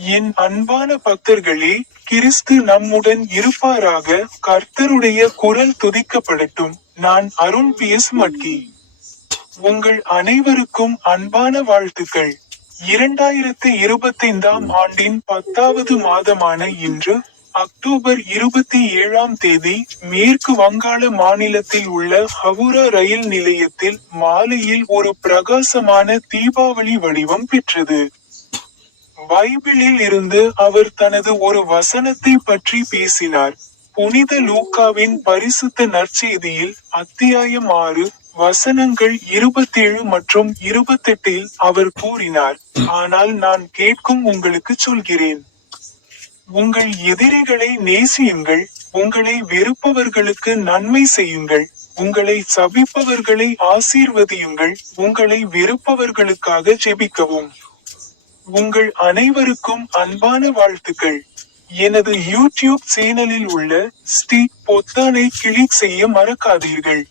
என் அன்பான பக்தர்களே கிறிஸ்து நம்முடன் இருப்பாராக கர்த்தருடைய குரல் துதிக்கப்படட்டும். நான் அருண் பி. எஸ். மட்கி. உங்கள் அனைவருக்கும் அன்பான வாழ்த்துக்கள். இரண்டாயிரத்து இருபத்தைந்தாம் ஆண்டின் பத்தாவது மாதமான இன்று அக்டோபர் இருபத்தி ஏழாம் தேதி மேற்கு வங்காள மாநிலத்தில் உள்ள ஹவுரா ரயில் நிலையத்தில் மாலையில் ஒரு பிரகாசமான தீபாவளி வடிவம் பெற்றது. பைபிளில் இருந்து அவர் தனது ஒரு வசனத்தை பற்றி பேசினார். புனித லூக்காவின் பரிசுத்த நற்செய்தியில் அத்தியாயம் ஆறு வசனங்கள் இருபத்தேழு மற்றும் இருபத்தெட்டில் அவர் கூறினார். ஆனால் நான் கேட்கும் உங்களுக்கு சொல்கிறேன். உங்கள் எதிரிகளை நேசியுங்கள். உங்களை வெறுப்பவர்களுக்கு நன்மை செய்யுங்கள். உங்களை சபிப்பவர்களை ஆசீர்வதியுங்கள். உங்களை வெறுப்பவர்களுக்காக ஜெபிக்கவும். உங்கள் அனைவருக்கும் அன்பான வாழ்த்துக்கள். எனது யூடியூப் சேனலில் உள்ள ஸ்டீக் பொத்தானை கிளிக் செய்ய மறக்காதீர்கள்.